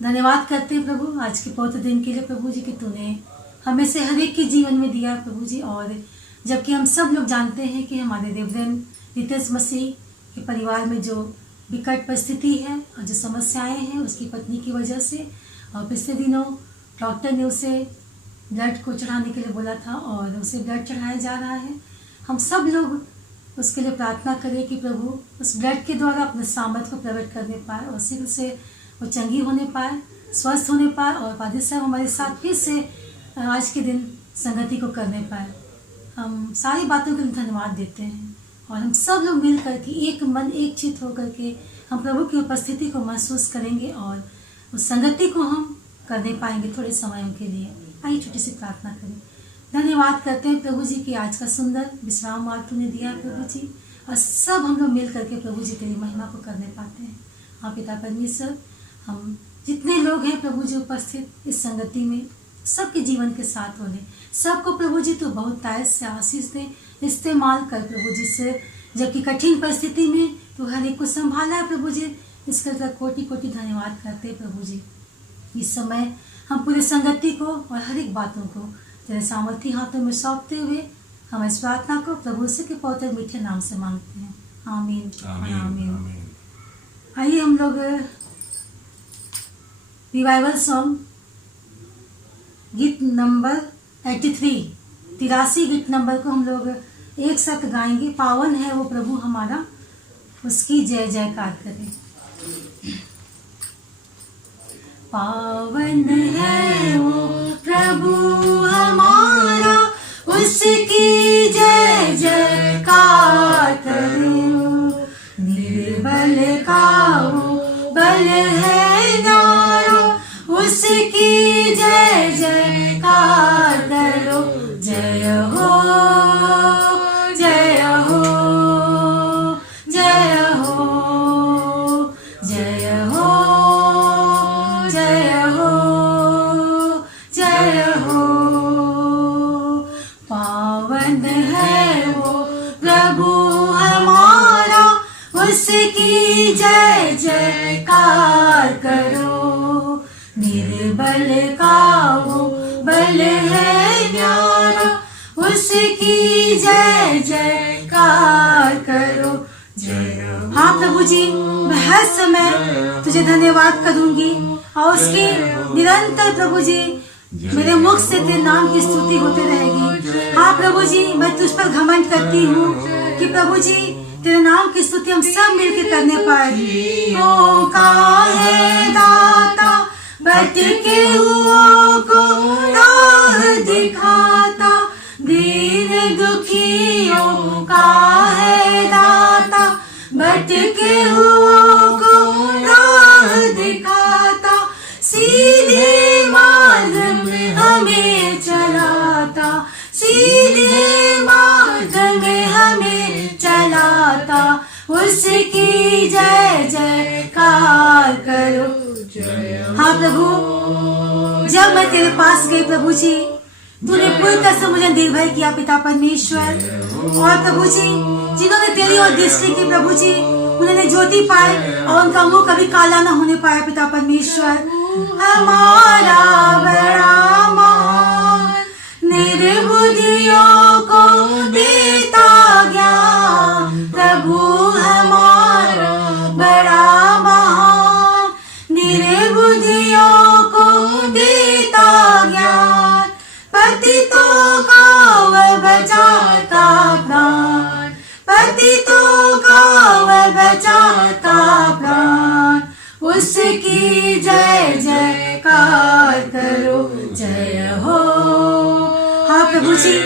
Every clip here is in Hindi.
धन्यवाद करते हैं प्रभु आज के पवित्र दिन के लिए प्रभु जी कि तूने हमें से हर एक के जीवन में दिया प्रभु जी। और जबकि हम सब लोग जानते हैं कि हमारे देवदन नितेश मसीह के परिवार में जो विकट परिस्थिति है और जो समस्याएं हैं उसकी पत्नी की वजह से, और पिछले दिनों डॉक्टर ने उसे ब्लड को चढ़ाने के लिए बोला था और उसे ब्लड चढ़ाया जा रहा है। हम सब लोग उसके लिए प्रार्थना करें कि प्रभु उस ब्लड के द्वारा अपने सामर्थ को प्रकट करने पाए और शीघ्र से वो चंगी होने पाए, स्वस्थ होने पाए और पादी साहब हमारे साथ फिर से आज के दिन संगति को करने पाए। हम सारी बातों के लिए धन्यवाद देते हैं और हम सब लोग मिल करके एक मन एक चित्त होकर के हम प्रभु की उपस्थिति को महसूस करेंगे और उस संगति को हम करने पाएंगे थोड़े समय के लिए। आइए छोटी सी प्रार्थना करें। धन्यवाद करते हैं प्रभु जी की आज का सुंदर विश्राम मार्ग तूने दिया है प्रभु जी, और सब हम लोग मिल करके प्रभु जी तेरी महिमा को करने पाते हैं। हाँ पिता परमेश्वर, हम जितने लोग हैं प्रभु जी उपस्थित इस संगति में सबके जीवन के साथ होने, सबको प्रभु जी तू बहुत तायत से आशीष दे, इस्तेमाल कर प्रभु जी से। जबकि कठिन परिस्थिति में तू हर एक को संभाला है प्रभु जी, इसके लिए कोटि कोटि धन्यवाद करते हैं प्रभु जी। इस समय हम पूरी संगति को और हर एक बातों को तेरे सामर्थी हाथों में सौंपते हुए हम इस प्रार्थना को प्रभु से के पवित्र मीठे नाम से मांगते हैं। आमीन आमीन, आमीन। आइए हम लोग रिवाइवल सॉन्ग गीत नंबर 83 गीत नंबर को हम लोग एक साथ गाएंगे। पावन है वो प्रभु हमारा, उसकी जय जयकार करें। पावन है वो प्रभु हमारा, उसकी जय जयकार करो। निर्बल का वो बल है न्यारा, उसकी जय जयकार करो। जय हो जय हो जय हो जय हो जय हो जय हो। पावन है वो प्रभु हमारा, उसकी जय जयकार करो। निर्बल का वो बल है न्यारा, उसकी जय जयकार करो। हाँ प्रभु जी, मैं हर समय तुझे धन्यवाद करूंगी और उसकी निरंतर प्रभु जी मेरे मुख से तेरे नाम की स्तुति होते रहेगी। हाँ प्रभु जी, मैं तुझ पर घमंड करती हूँ कि प्रभु जी तेरे नाम की स्तुति हम सब मिलकर करने पाए। मौका है दाता, भटके हुओं को राह दिखाता, दीन दुखियों का है दाता, भटके हुओं को राह दिखाता, सीधे मार्ग में हमें चलाता, सीधे मार्ग में हमें चलाता। उसकी जय जयकार करो। हाँ प्रभु, जब मैं तेरे पास गई प्रभु जी, तूने पूरी तरह से मुझे निर्भय किया पिता परमेश्वर। और प्रभु जी, जिन्होंने तेरी ओर दृष्टि की प्रभु जी, उन्होंने ज्योति पाए और उनका मुंह कभी काला न होने पाया पिता परमेश्वर। हमारा बड़ा महान, निर्बुद्धियों को देता ज्ञान, प्रभु हमारा बड़ा महान, निर्बुद्धियों को देता ज्ञान, पतितों का वह बचाता प्राण, पतितों का वह बचाता प्राण। उसकी जय जयकार करो। जय हो। हाँ प्रभु जी,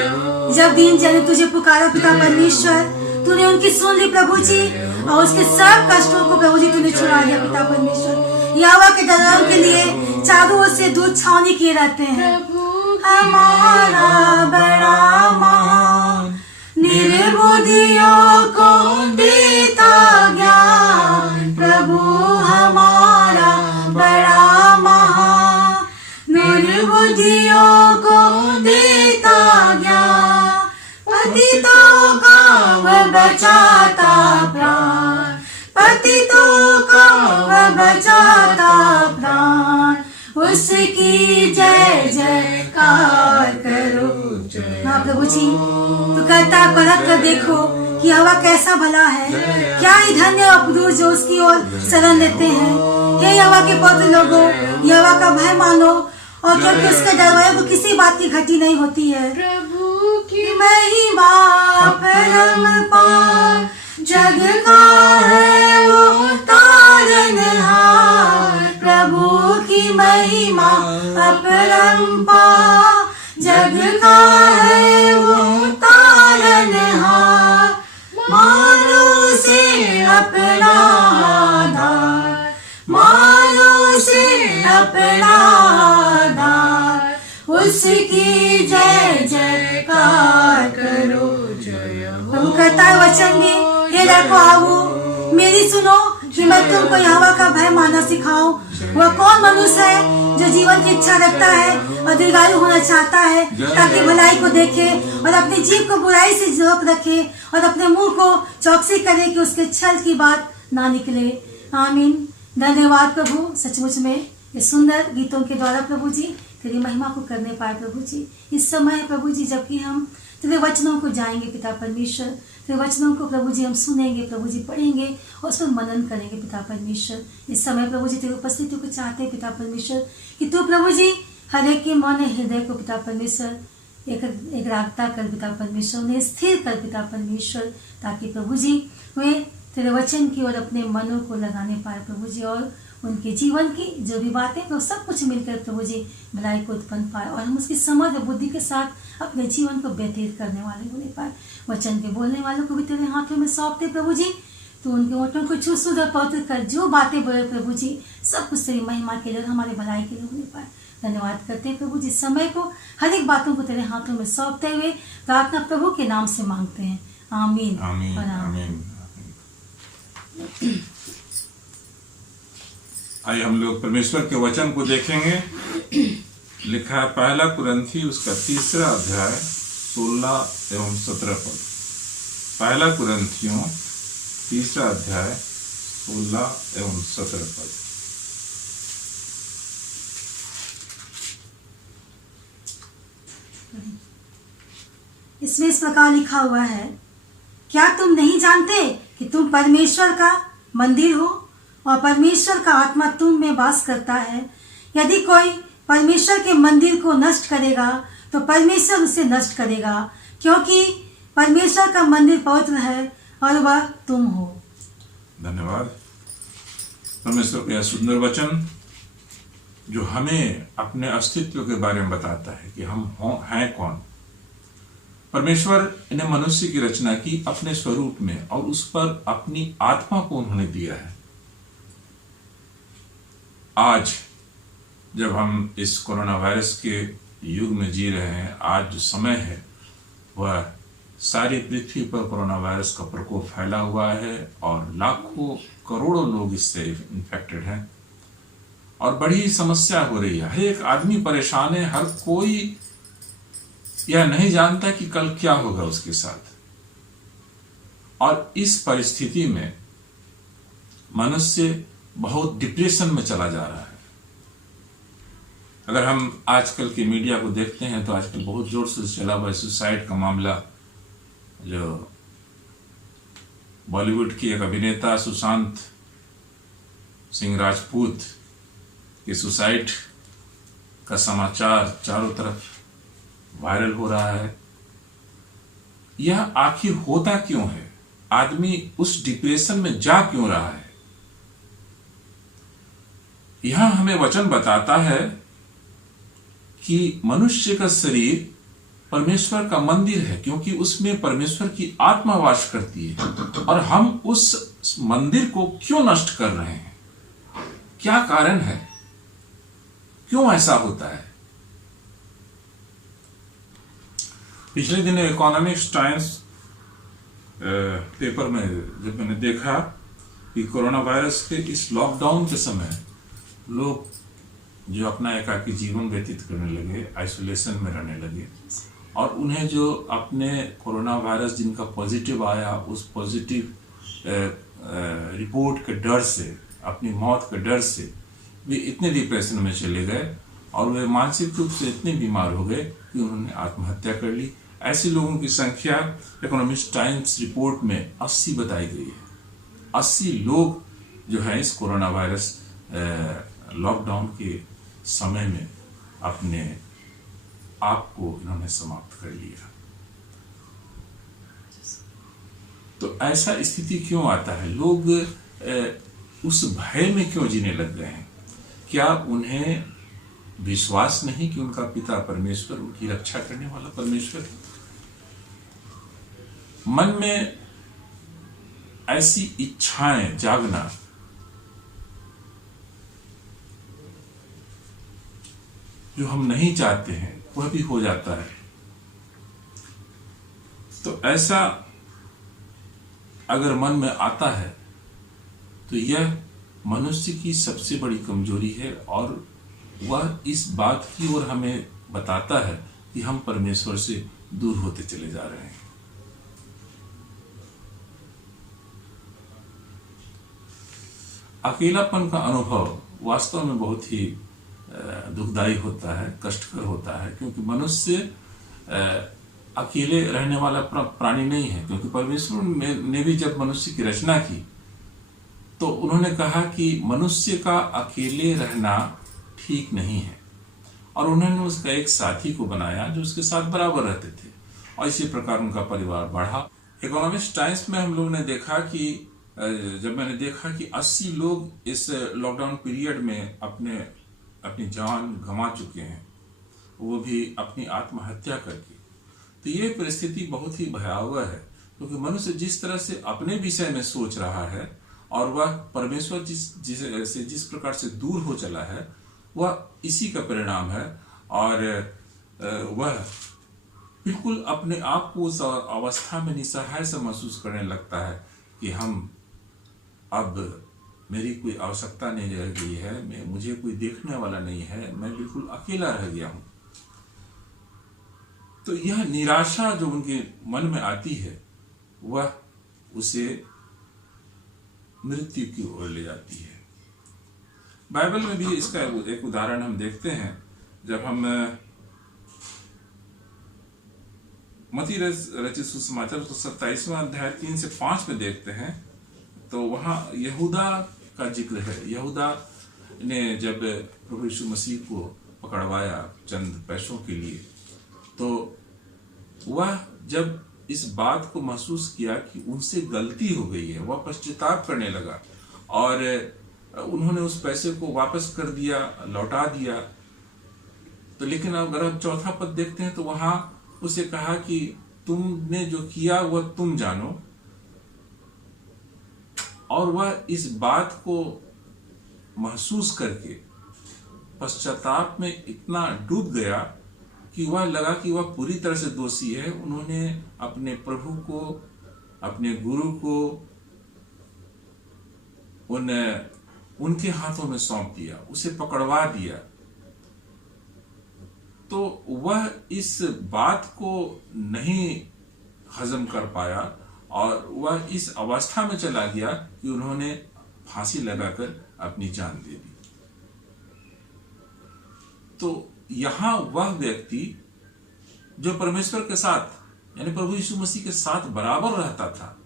जब दीन जन ने तुझे पुकारा पिता परमेश्वर, तूने उनकी सुन ली प्रभु जी, और उसके सब कष्टों को प्रभु जी तूने छुड़ा दिया पिता परमेश्वर। यावा के दलाल के लिए चारों ओर से दूध छावनी किए रहते हैं। हमारा बड़ा महान, निर्बुद्धियों को देता ज्ञान, प्रभु हमारा बड़ा महान, निर्बुद्धियों को देता ज्ञान, पतितों का वह बचाता प्राण, पतितों का वह बचाता प्राण। उसकी जय जयकार करो। हाँ प्रभु जी, तू कहता परख कर देखो कि यहोवा कैसा भला है, क्या ही धन्य और पुरुष जो उसकी ओर शरण लेते हैं। हे यहोवा के पुत्र लोगों, यहोवा का भय मानो, और क्योंकि उसके डरवाए को किसी बात की घटी नहीं होती है। प्रभु की महिमा परम्पार, जग का है वो तारनहार। प्रभु की महिमा अपरंपार, जग का है वो तारनहार। मानो से अपना आधार, मानो से अपना आधार, उसकी जय जयकार करो। प्रभु कहता है वचन में, हे लड़को आओ मेरी सुनो कि मैं तुमको यहोवा का भय मानना सिखाऊं। वह कौन मनुष्य है जो जीवन की इच्छा रखता है और दीर्घायु होना चाहता है, ताकि भलाई को देखे और अपनी जीभ को बुराई से रोक रखे और अपने मुंह को चौकसी करे कि उसके छल की बात ना निकले। आमीन। धन्यवाद प्रभु, सचमुच में ये सुंदर गीतों के द्वारा प्रभु जी तेरी महिमा को करने पाए। प्रभु जी इस समय प्रभु जी जबकि हम तेरे वचनों को जाएंगे पिता परमेश्वर, तेरे वचनों को प्रभु जी हम सुनेंगे, प्रभु जी पढ़ेंगे और उस पर मनन करेंगे पिता परमेश्वर। इस समय प्रभु जी तेरी उपस्थिति को चाहते हैं पिता परमेश्वर कि तू प्रभु जी हर एक के मन हृदय को पिता परमेश्वर एक रागता कर पिता परमेश्वर, उन्हें स्थिर कर पिता परमेश्वर, ताकि प्रभु जी वे तेरे वचन की ओर अपने मनों को लगाने पाए प्रभु जी, और उनके जीवन की जो भी बातें तो सब कुछ मिलकर प्रभु जी भलाई को उत्पन्न पाए और हम उसकी समझ और बुद्धि के साथ अपने जीवन को व्यतीत करने वाले होने पाए। वचन के बोलने वालों को भी तेरे हाथों में सौंपते प्रभु जी, तो उनके होठों को छू शुद्ध और पवित्र कर, जो बातें बोले प्रभु जी सब कुछ तेरी महिमा के लिए, हमारे भलाई के लिए होने पाए। धन्यवाद करते हैं प्रभु जी, समय को हर एक बातों को तेरे हाथों में सौंपते हुए प्रार्थना प्रभु के नाम से मांगते हैं। आमीन, आमीन, और आमीन। आमीन। आइए हम लोग परमेश्वर के वचन को देखेंगे। लिखा है पहला कुरिन्थी उसका 3 अध्याय 16 एवं 17 पद। पहला कुरिन्थियों 3 अध्याय 16 एवं 17 पद। इसमें इस प्रकार लिखा हुआ है, क्या तुम नहीं जानते कि तुम परमेश्वर का मंदिर हो और परमेश्वर का आत्मा तुम में वास करता है। यदि कोई परमेश्वर के मंदिर को नष्ट करेगा तो परमेश्वर उसे नष्ट करेगा, क्योंकि परमेश्वर का मंदिर पवित्र है और वह तुम हो। धन्यवाद। परमेश्वर का यह सुंदर वचन जो हमें अपने अस्तित्व के बारे में बताता है कि हम हैं कौन। परमेश्वर ने मनुष्य की रचना की अपने स्वरूप में और उस पर अपनी आत्मा को उन्होंने दिया है। आज जब हम इस कोरोना वायरस के युग में जी रहे हैं, आज जो समय है वह सारी पृथ्वी पर कोरोना वायरस का प्रकोप फैला हुआ है और लाखों करोड़ों लोग इससे इन्फेक्टेड हैं और बड़ी समस्या हो रही है। हर एक आदमी परेशान है, हर कोई यह नहीं जानता कि कल क्या होगा उसके साथ। और इस परिस्थिति में मनुष्य बहुत डिप्रेशन में चला जा रहा है। अगर हम आजकल के मीडिया को देखते हैं तो आजकल बहुत जोर से चला हुआ सुसाइड का मामला, जो बॉलीवुड की एक अभिनेता सुशांत सिंह राजपूत के सुसाइड का समाचार चारों तरफ वायरल हो रहा है। यह आखिर होता क्यों है? आदमी उस डिप्रेशन में जा क्यों रहा है? यहां हमें वचन बताता है कि मनुष्य का शरीर परमेश्वर का मंदिर है, क्योंकि उसमें परमेश्वर की आत्मा वास करती है। और हम उस मंदिर को क्यों नष्ट कर रहे हैं? क्या कारण है? क्यों ऐसा होता है? पिछले दिन इकोनॉमिक्स टाइम्स पेपर में जब मैंने देखा कि कोरोना वायरस के इस लॉकडाउन के समय लोग जो अपना एकाकी जीवन व्यतीत करने लगे, आइसोलेशन में रहने लगे, और उन्हें जो अपने कोरोना वायरस जिनका पॉजिटिव आया उस पॉजिटिव रिपोर्ट के डर से, अपनी मौत के डर से वे इतने डिप्रेशन में चले गए और वे मानसिक रूप से इतने बीमार हो गए कि उन्होंने आत्महत्या कर ली। ऐसे लोगों की संख्या इकोनॉमिक टाइम्स रिपोर्ट में 80 बताई गई है। 80 लोग जो है इस कोरोना वायरस लॉकडाउन के समय में अपने आप को इन्होंने समाप्त कर लिया। तो ऐसा स्थिति क्यों आता है? लोग उस भय में क्यों जीने लग गए हैं? क्या उन्हें विश्वास नहीं कि उनका पिता परमेश्वर, उनकी रक्षा करने वाला परमेश्वर है? मन में ऐसी इच्छाएं जागना जो हम नहीं चाहते हैं वह भी हो जाता है। तो ऐसा अगर मन में आता है तो यह मनुष्य की सबसे बड़ी कमजोरी है और वह इस बात की ओर हमें बताता है कि हम परमेश्वर से दूर होते चले जा रहे हैं। अकेलापन का अनुभव वास्तव में बहुत ही दुखदाई होता है, कष्टकर होता है, क्योंकि मनुष्य अकेले रहने वाला प्राणी नहीं है। क्योंकि परमेश्वर ने भी जब मनुष्य की रचना की तो उन्होंने कहा कि मनुष्य का अकेले रहना ठीक नहीं है और उन्होंने उसका एक साथी को बनाया जो उसके साथ बराबर रहते थे और इसी प्रकार उनका परिवार बढ़ा। इकोनॉमिक्स टाइम्स में हम लोग ने देखा कि जब मैंने देखा कि 80 लोग इस लॉकडाउन पीरियड में अपनी जान गंवा चुके हैं, वो भी अपनी आत्महत्या करके, तो ये परिस्थिति बहुत ही भयावह है। क्योंकि मनुष्य जिस तरह से अपने विषय में सोच रहा है और वह परमेश्वर जिस प्रकार से दूर हो चला है, वह इसी का परिणाम है। और वह बिल्कुल अपने आप को उस अवस्था में निस्सहाय सा महसूस करने लगता है कि अब मेरी कोई आवश्यकता नहीं रह गई है, मुझे कोई देखने वाला नहीं है, मैं बिल्कुल अकेला रह गया हूं। तो यह निराशा जो उनके मन में आती है वह उसे मृत्यु की ओर ले जाती है। बाइबल में भी इसका एक उदाहरण हम देखते हैं। जब हम मत्ती रचित सुसमाचार तो 27वां अध्याय 3 से 5 में देखते हैं, तो वहां यहूदा का जिक्र है। यहूदा ने जब प्रभु यीशु मसीह को पकड़वाया चंद पैसों के लिए, तो वह जब इस बात को महसूस किया कि उनसे गलती हो गई है, वह पश्चाताप करने लगा और उन्होंने उस पैसे को वापस कर दिया, लौटा दिया। तो लेकिन अगर हम चौथा पद देखते हैं तो वहां उसे कहा कि तुमने जो किया वह तुम जानो। और वह इस बात को महसूस करके पश्चाताप में इतना डूब गया कि वह लगा कि वह पूरी तरह से दोषी है। उन्होंने अपने प्रभु को, अपने गुरु को उनके हाथों में सौंप दिया, उसे पकड़वा दिया। तो वह इस बात को नहीं हजम कर पाया और वह इस अवस्था में चला गया कि उन्होंने फांसी लगाकर अपनी जान दे दी। तो यहां वह व्यक्ति जो परमेश्वर के साथ यानी प्रभु यीशु मसीह के साथ बराबर रहता था,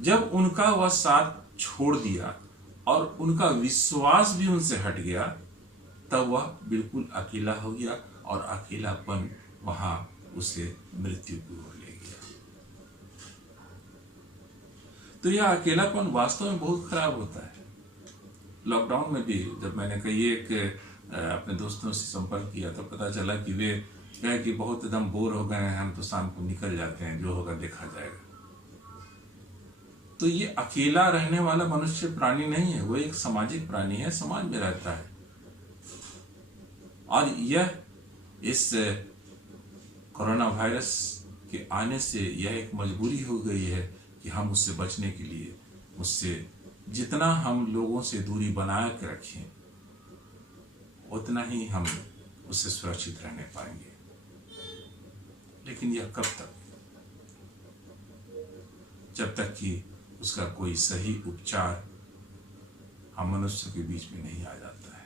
जब उनका वह साथ छोड़ दिया और उनका विश्वास भी उनसे हट गया, तब वह बिल्कुल अकेला हो गया और अकेलापन वहां उसे मृत्यु की ओर ले गया। तो यह अकेलापन वास्तव में बहुत खराब होता है। लॉकडाउन में भी जब मैंने कई एक अपने दोस्तों से संपर्क किया तो पता चला कि वे कहे कि बहुत एकदम बोर हो गए हैं, हम तो शाम को निकल जाते हैं, जो होगा देखा जाएगा। तो ये अकेला रहने वाला मनुष्य प्राणी नहीं है, वो एक सामाजिक प्राणी है, समाज में रहता है। और यह इस कोरोना वायरस के आने से यह एक मजबूरी हो गई है कि हम उससे बचने के लिए उससे जितना हम लोगों से दूरी बना के रखें उतना ही हम उससे सुरक्षित रहने पाएंगे। लेकिन यह कब तक? जब तक कि उसका कोई सही उपचार हम मनुष्य के बीच में नहीं आ जाता है।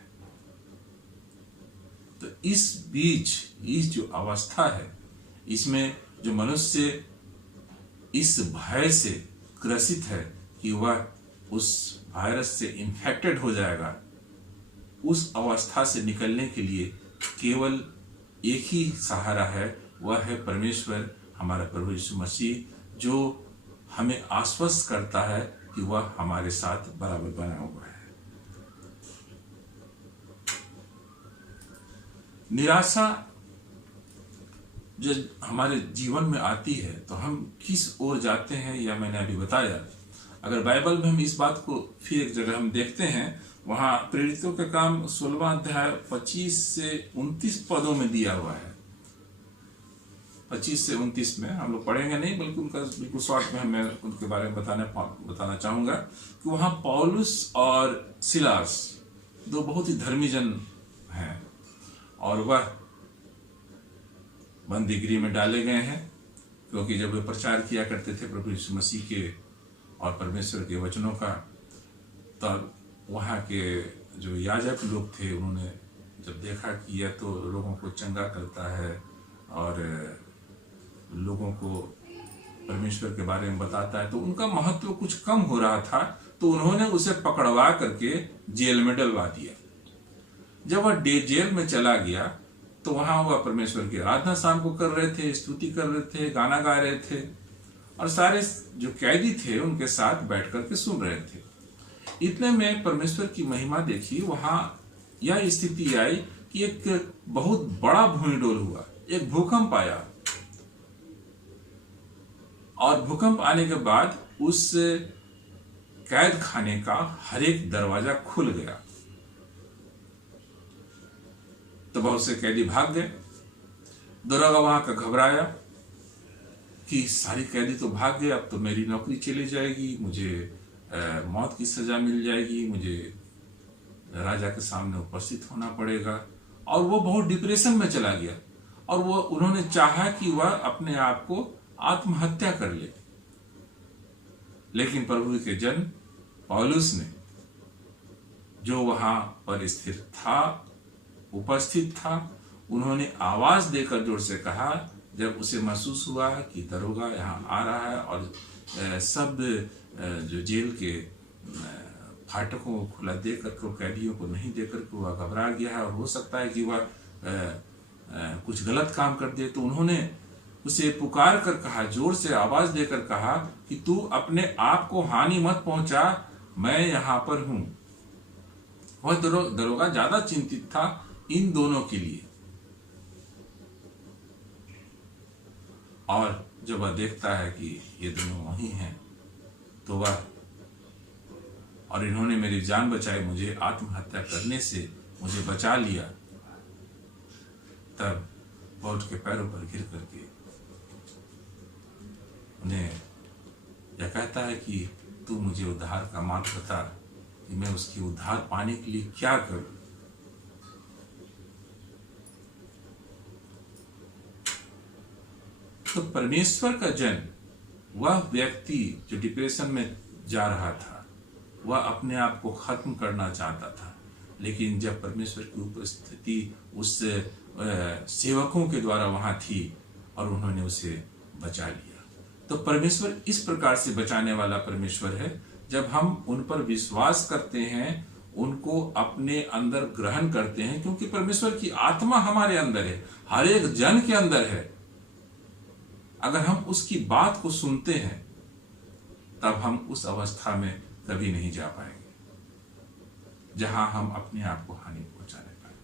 तो इस बीच इस जो अवस्था है, इसमें जो मनुष्य इस भय से ग्रसित है कि वह उस वायरस से इन्फेक्टेड हो जाएगा, उस अवस्था से निकलने के लिए केवल एक ही सहारा है, वह है परमेश्वर, हमारा प्रभु यीशु मसीह, जो हमें आश्वस्त करता है कि वह हमारे साथ बराबर बना हुआ है। निराशा जब हमारे जीवन में आती है तो हम किस ओर जाते हैं, यह मैंने अभी बताया। अगर बाइबल में हम इस बात को फिर एक जगह हम देखते हैं, वहां प्रेरितों के काम 16 अध्याय 25 से 29 पदों में दिया हुआ है। 25 से 29 में हम लोग पढ़ेंगे नहीं, बल्कि उनका बिल्कुल शॉर्ट में मैं उनके बारे में बताना चाहूंगा कि वहां पौलुस और सिलास दो बहुत ही धर्मी जन हैं और वह बंदी गृह में डाले गए हैं, क्योंकि जब वे प्रचार किया करते थे प्रभु यीशु मसीह के और परमेश्वर के वचनों का, तब वहाँ के जो याजक लोग थे, उन्होंने जब देखा कि यह तो लोगों को चंगा करता है और लोगों को परमेश्वर के बारे में बताता है, तो उनका महत्व कुछ कम हो रहा था, तो उन्होंने उसे पकड़वा करके जेल में डलवा दिया। जब वह जेल में चला गया तो वहां वह परमेश्वर की आराधना शाम को कर रहे थे, स्तुति कर रहे थे, गाना गा रहे थे और सारे जो कैदी थे उनके साथ बैठ करके सुन रहे थे। इतने में परमेश्वर की महिमा देखी, वहां यह स्थिति आई कि एक बहुत बड़ा भूमिडोल हुआ, एक भूकंप आया और भूकंप आने के बाद उस कैद खाने का हर एक दरवाजा खुल गया। तो बहुत से कैदी भाग गए। दरोगा वहां का घबराया कि सारी कैदी तो भाग गए, अब तो मेरी नौकरी चली जाएगी, मुझे मौत की सजा मिल जाएगी, मुझे राजा के सामने उपस्थित होना पड़ेगा। और वो बहुत डिप्रेशन में चला गया और वो उन्होंने चाहा कि वह अपने आप को आत्महत्या कर ले। लेकिन प्रभु के जन पौलुस ने, जो वहां पर स्थिर था, उपस्थित था, उन्होंने आवाज देकर जोर से कहा, जब उसे महसूस हुआ कि दरोगा यहाँ आ रहा है और सब जो जेल के फाटकों को खुला देकर के कैदियों को नहीं देकर के वह घबरा गया है और हो सकता है कि वह कुछ गलत काम कर दे, तो उन्होंने उसे पुकार कर कहा, जोर से आवाज देकर कहा कि तू अपने आप को हानि मत पहुंचा, मैं यहाँ पर हूं। वह दरोगा ज्यादा चिंतित था इन दोनों के लिए, और जब वह देखता है कि ये दोनों वही हैं, तो वह, और इन्होंने मेरी जान बचाई, मुझे आत्महत्या करने से मुझे बचा लिया, तब वह उठ के पैरों पर गिर करके उन्हें यह कहता है कि तू मुझे उद्धार का मार्ग बता कि मैं उसकी उद्धार पाने के लिए क्या करूं। तो परमेश्वर का जन, वह व्यक्ति जो डिप्रेशन में जा रहा था, वह अपने आप को खत्म करना चाहता था, लेकिन जब परमेश्वर की उपस्थिति उस सेवकों के द्वारा वहां थी और उन्होंने उसे बचा लिया। तो परमेश्वर इस प्रकार से बचाने वाला परमेश्वर है, जब हम उन पर विश्वास करते हैं, उनको अपने अंदर ग्रहण करते हैं, क्योंकि परमेश्वर की आत्मा हमारे अंदर है, हर एक जन के अंदर है। अगर हम उसकी बात को सुनते हैं, तब हम उस अवस्था में कभी नहीं जा पाएंगे जहां हम अपने आप को हानि पहुंचाने पाए।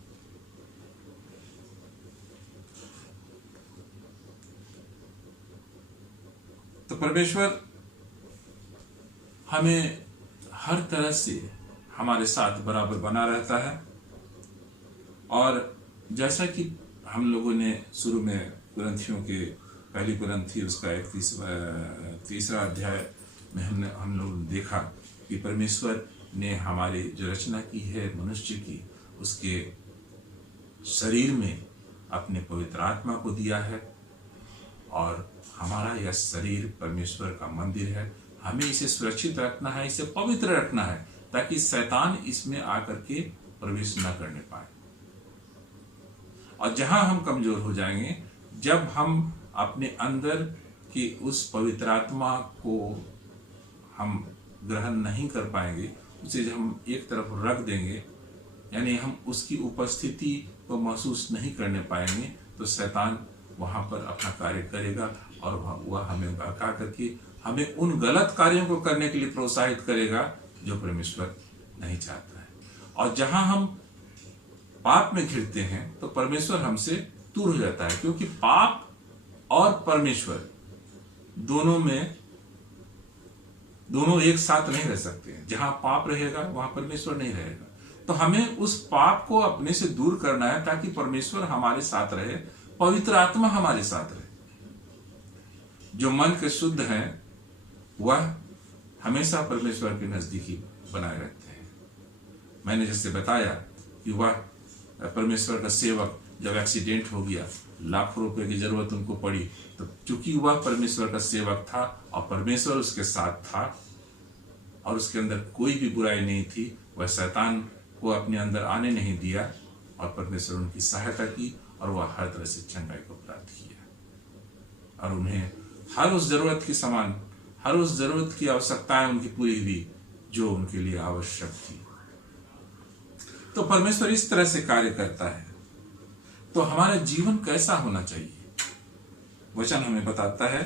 तो परमेश्वर हमें हर तरह से हमारे साथ बराबर बना रहता है, और जैसा कि हम लोगों ने शुरू में कुरिन्थियों के पहली कुरिन्थी उसका 31 अध्याय में हम लोग देखा कि परमेश्वर ने हमारी जो रचना की है मनुष्य की, उसके शरीर में अपने पवित्र आत्मा को दिया है, और हमारा यह शरीर परमेश्वर का मंदिर है। हमें इसे सुरक्षित रखना है, इसे पवित्र रखना है, ताकि शैतान इसमें आकर के प्रवेश न करने पाए। और जहां हम कमजोर हो जाएंगे, जब हम अपने अंदर की उस पवित्र आत्मा को हम ग्रहण नहीं कर पाएंगे, उसे जब हम एक तरफ रख देंगे, यानी हम उसकी उपस्थिति को महसूस नहीं करने पाएंगे, तो शैतान वहां पर अपना कार्य करेगा और वह हमें भड़का करके हमें उन गलत कार्यों को करने के लिए प्रोत्साहित करेगा जो परमेश्वर नहीं चाहता है। और जहां हम पाप में घिरते हैं तो परमेश्वर हमसे दूर हो जाता है, क्योंकि पाप और परमेश्वर दोनों एक साथ नहीं रह सकते हैं। जहां पाप रहेगा वहां परमेश्वर नहीं रहेगा। तो हमें उस पाप को अपने से दूर करना है ताकि परमेश्वर हमारे साथ रहे, पवित्र आत्मा हमारे साथ रहे। जो मन के शुद्ध हैं वह हमेशा परमेश्वर के नजदीकी बनाए रहते हैं। मैंने जैसे बताया कि वह परमेश्वर का सेवक जब एक्सीडेंट हो गया, लाखों रुपए की जरूरत उनको पड़ी, तो चूंकि वह परमेश्वर का सेवक था और परमेश्वर उसके साथ था और उसके अंदर कोई भी बुराई नहीं थी, वह शैतान को अपने अंदर आने नहीं दिया और परमेश्वर उनकी सहायता की और वह हर तरह से चंगाई को प्राप्त किया और उन्हें हर उस जरूरत की समान, हर उस जरूरत की आवश्यकताएं उनकी पूरी हुई जो उनके लिए आवश्यक थी। तो परमेश्वर इस तरह से कार्य करता है। तो हमारा जीवन कैसा होना चाहिए? वचन हमें बताता है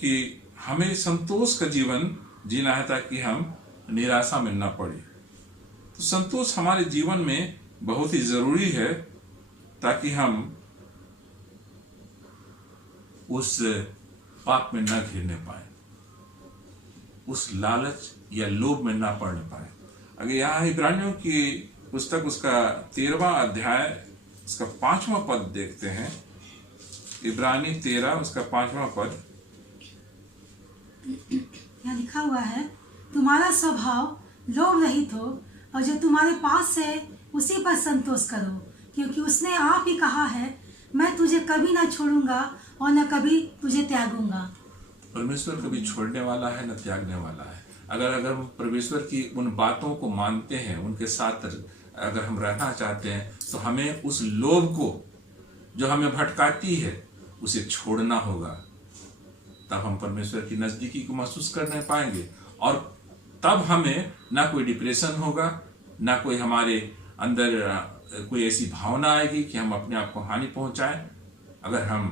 कि हमें संतोष का जीवन जीना है ताकि हम निराशा में न पड़े। तो संतोष हमारे जीवन में बहुत ही जरूरी है ताकि हम उस पाप में न घिरने पाए, उस लालच या लोभ में न पड़ने पाए। अगर यहाँ इब्रानियों की पुस्तक उसका 13वां अध्याय उसका 5वां पद देखते हैं, इब्रानी 13 उसका 5वां पद, यहाँ लिखा हुआ है, तुम्हारा स्वभाव लोभ रहित हो और जो तुम्हारे पास है उसी पर संतोष करो, क्योंकि उसने आप ही कहा है, मैं तुझे कभी ना छोड़ूंगा और न कभी तुझे त्यागूंगा। परमेश्वर कभी छोड़ने वाला है न त्यागने वाला है। अगर हम परमेश्वर की उन बातों को मानते हैं, उनके साथ अगर हम रहना चाहते हैं, तो हमें उस लोभ को जो हमें भटकाती है उसे छोड़ना होगा। तब हम परमेश्वर की नजदीकी को महसूस करने पाएंगे और तब हमें ना कोई डिप्रेशन होगा, ना कोई हमारे अंदर कोई ऐसी भावना आएगी कि हम अपने आप को हानि पहुंचाएं। अगर हम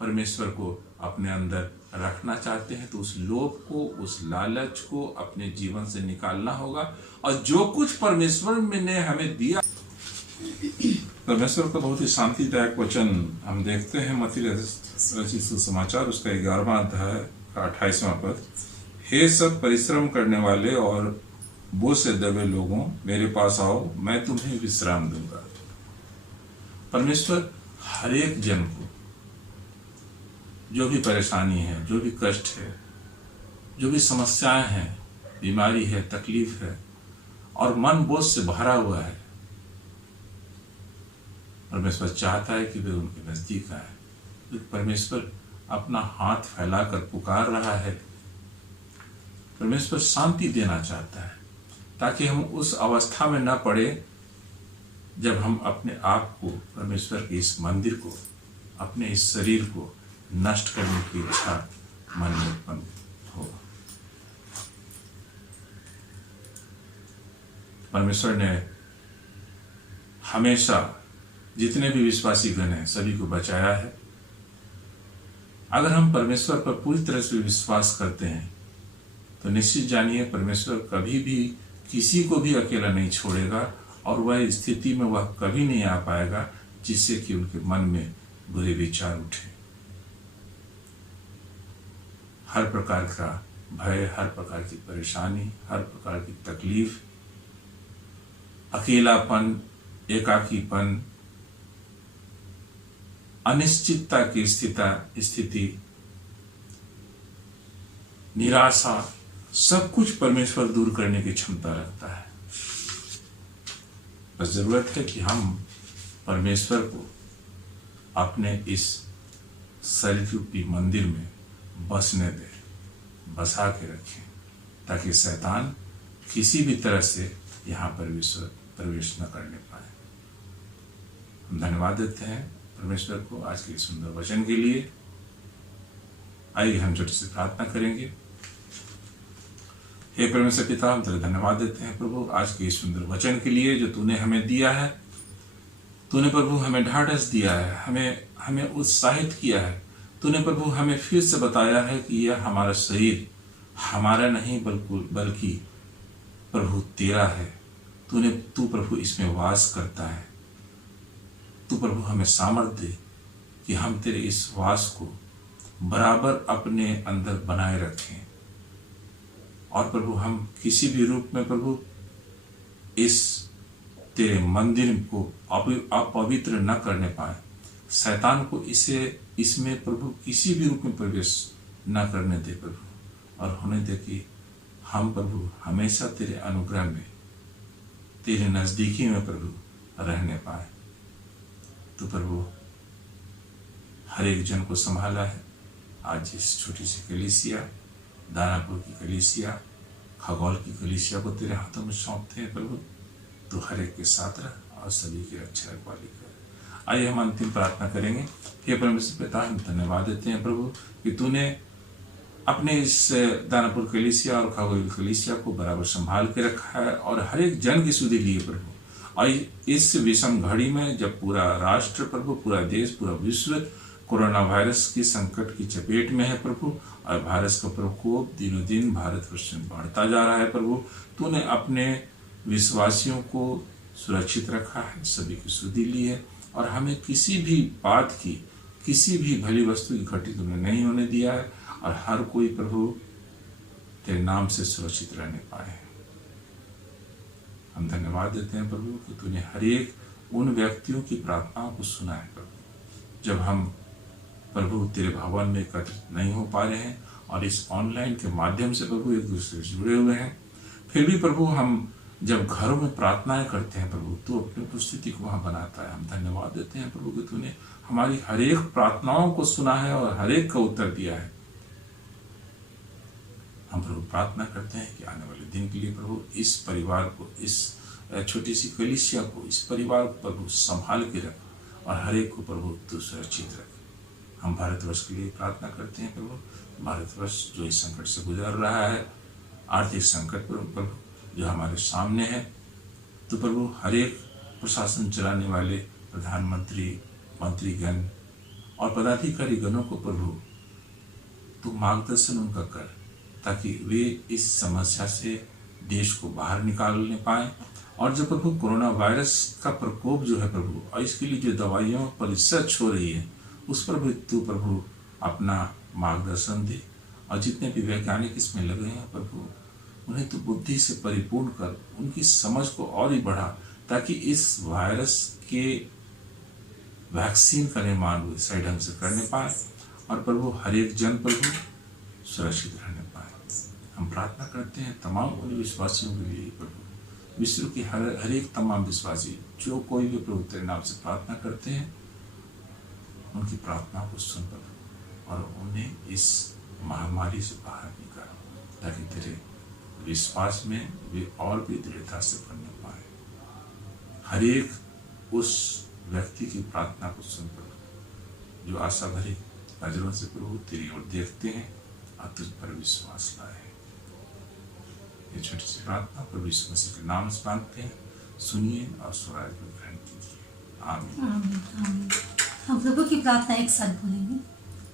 परमेश्वर को अपने अंदर रखना चाहते हैं तो उस लोभ को, उस लालच को अपने जीवन से निकालना होगा और जो कुछ परमेश्वर ने हमें दिया। परमेश्वर का बहुत ही शांतिदायक वचन हम देखते हैं मत्ती रचित सुसमाचार उसका 11वां अध्याय का 28वां पद, हे सब परिश्रम करने वाले और बोझ से दबे लोगों, मेरे पास आओ, मैं तुम्हें विश्राम दूंगा। परमेश्वर हर एक जन को जो भी परेशानी है, जो भी कष्ट है, जो भी समस्याएं हैं, बीमारी है, तकलीफ है और मन बोझ से भरा हुआ है, परमेश्वर चाहता है कि वे उनके नजदीक आए। परमेश्वर अपना हाथ फैलाकर पुकार रहा है। परमेश्वर शांति देना चाहता है ताकि हम उस अवस्था में न पड़े जब हम अपने आप को, परमेश्वर के इस मंदिर को, अपने इस शरीर को नष्ट करने की इच्छा मन में उत्पन्न हो। परमेश्वर ने हमेशा जितने भी विश्वासी गण हैं सभी को बचाया है। अगर हम परमेश्वर पर पूरी तरह से विश्वास करते हैं तो निश्चित जानिए परमेश्वर कभी भी किसी को भी अकेला नहीं छोड़ेगा और वह स्थिति में वह कभी नहीं आ पाएगा जिससे कि उनके मन में बुरे विचार उठे। हर प्रकार का भय, हर प्रकार की परेशानी, हर प्रकार की तकलीफ, अकेलापन, एकाकीपन, अनिश्चितता की स्थिति, निराशा, सब कुछ परमेश्वर दूर करने की क्षमता रखता है। बस जरूरत है कि हम परमेश्वर को अपने इस शरीर रूपी मंदिर में बसने दें बसा के रखें, ताकि शैतान किसी भी तरह से यहाँ पर प्रवेश न करने पाए। हम धन्यवाद देते हैं परमेश्वर को आज के सुंदर वचन के लिए। आइए हम छोटी सी प्रार्थना करेंगे। हे परमेश्वर पिता, हम तेरे धन्यवाद देते हैं प्रभु आज के इस सुंदर वचन के लिए जो तूने हमें दिया है। तूने प्रभु हमें ढाढ़स दिया है, हमें उत्साहित किया है। तूने प्रभु हमें फिर से बताया है कि यह हमारा शरीर हमारा नहीं बल्कि प्रभु तेरा है। तू प्रभु इसमें वास करता है। तू प्रभु हमें सामर्थ्य दे कि हम तेरे इस वास को बराबर अपने अंदर बनाए रखें, और प्रभु हम किसी भी रूप में प्रभु इस तेरे मंदिर को अपवित्र न करने पाए। शैतान को इसमें प्रभु किसी भी रूप में प्रवेश न करने दे प्रभु, और होने दे कि हम प्रभु हमेशा तेरे अनुग्रह में, तेरे नजदीकी में प्रभु रहने पाए। तो प्रभु हर एक जन को संभाला है। आज इस छोटी सी कलीसिया, दानापुर की कलीसिया, खगौल की कलीसिया को तेरे हाथों में सौंपते हैं प्रभु। तो हर एक के साथ रह और सभी की रक्षा रखवाली कर। आइए हम अंतिम प्रार्थना करेंगे। हे परमेश्वर पिता, हम धन्यवाद देते हैं प्रभु कि तूने अपने इस दानापुर कलीसिया और खगौल कलीसिया को बराबर संभाल के रखा है और हर एक जन की सुधि लिए प्रभु। और इस विषम घड़ी में जब पूरा राष्ट्र प्रभु, पूरा देश, पूरा विश्व कोरोना वायरस की संकट की चपेट में है प्रभु, और वायरस का प्रकोप दिनों दिन भारतवर्ष में बढ़ता जा रहा है प्रभु, तूने अपने विश्वासियों को सुरक्षित रखा है, सभी की सुधि ली है, और हमें किसी भी बात की, किसी भी भली वस्तु की घटित तूने नहीं होने दिया है, और हर कोई प्रभु तेरे नाम से सुरक्षित रहने पाए। हम धन्यवाद देते हैं प्रभु कि तूने हर एक उन व्यक्तियों की प्रार्थनाओं को सुना है प्रभु। जब हम प्रभु तेरे भवन में एकत्रित नहीं हो पा रहे हैं और इस ऑनलाइन के माध्यम से प्रभु एक दूसरे से जुड़े हुए हैं, फिर भी प्रभु हम जब घरों में प्रार्थनाएं करते हैं प्रभु, तो अपनी उपस्थिति को वहां बनाता है। हम धन्यवाद देते हैं प्रभु कि तूने हमारी हर एक प्रार्थनाओं को सुना है और हर एक का उत्तर दिया है। हम प्रभु प्रार्थना करते हैं कि आने वाले दिन के लिए प्रभु इस परिवार को, इस छोटी सी कलीसिया को, इस परिवार को प्रभु संभाल के रख, और हर एक को प्रभु तू सुरक्षित रख। हम भारतवर्ष के लिए प्रार्थना करते हैं प्रभु। भारतवर्ष जो इस संकट से गुजर रहा है, आर्थिक संकट प्रभु जो हमारे सामने है, तो प्रभु हर एक प्रशासन चलाने वाले प्रधानमंत्री, मंत्रीगण और पदाधिकारी गणों को प्रभु तू मार्गदर्शन उनका कर, ताकि वे इस समस्या से देश को बाहर निकालने पाए। और जो प्रभु कोरोना वायरस का प्रकोप जो है प्रभु, और इसके लिए जो दवाइयों पर रिसर्च हो रही है, उस पर भी तू प्रभु अपना मार्गदर्शन दे, और जितने भी वैज्ञानिक इसमें लगे हैं प्रभु, उन्हें तो बुद्धि से परिपूर्ण कर, उनकी समझ को और ही बढ़ा, ताकि इस वायरस के वैक्सीन का निर्माण वे सही ढंग से करने पाए, और प्रभु हर एक जन प्रभु सुरक्षित रहने पाए। हम प्रार्थना करते हैं तमाम उन विश्वासियों के लिए प्रभु, विश्व के हर एक तमाम विश्वासी जो कोई भी प्रभु तेरे नाम से प्रार्थना करते हैं, उनकी प्रार्थना को सुन प्रभु, और उन्हें इस महामारी से बाहर निकाल, ताकि तेरे विश्वास में वे और भी दृढ़ता से बनने पाए। हर एक उस व्यक्ति की प्रार्थना को सुन प्रभु जो आशा भरी नजरों से प्रभु तेरी ओर देखते हैं और तुझ पर विश्वास लाए। ये छोटी सी प्रार्थना प्रभु यीशु मसीह के नाम से मांगते हैं, सुनिए और स्वराज में ग्रहण कीजिए। आमीन। आमीन, आमीन। हम प्रभु की प्रार्थना एक साथ बोलेंगे।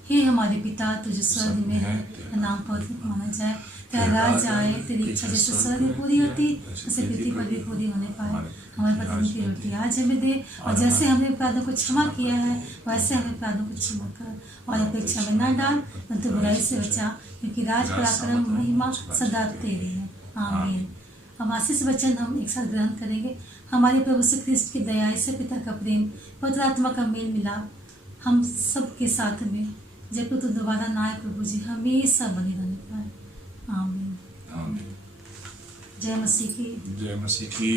हे हमारे पिता, तुझे स्वर्ग में है, तेरा नाम पवित्र माना जाए, तेरा राज आए, तेरी इच्छा जैसे स्वर्ग में पूरी होती वैसे पृथ्वी पर भी पूरी होने पाए। हमारे प्रतिदिन की रोटी आज हमें दे, और जैसे हमने अपराधों को क्षमा किया है वैसे हमें अपराधों को क्षमा कर, और अपेक्षा में न डाल परंतु बुराई से बचा, क्योंकि राज, पराक्रम, महिमा सदा तेरी है। आमीन। अब आशीष वचन हम एक साथ ग्रहण करेंगे। हमारे प्रभु से ख्रिस्त की दया, से पिता का प्रेम, पवित्र आत्मा का मेल मिलाप हम सब के साथ में, जब तो दोबारा ना आए प्रभु जी, हमेशा बने रहने पाए। आमीन। आमीन। जय मसीह की। जय मसीह की।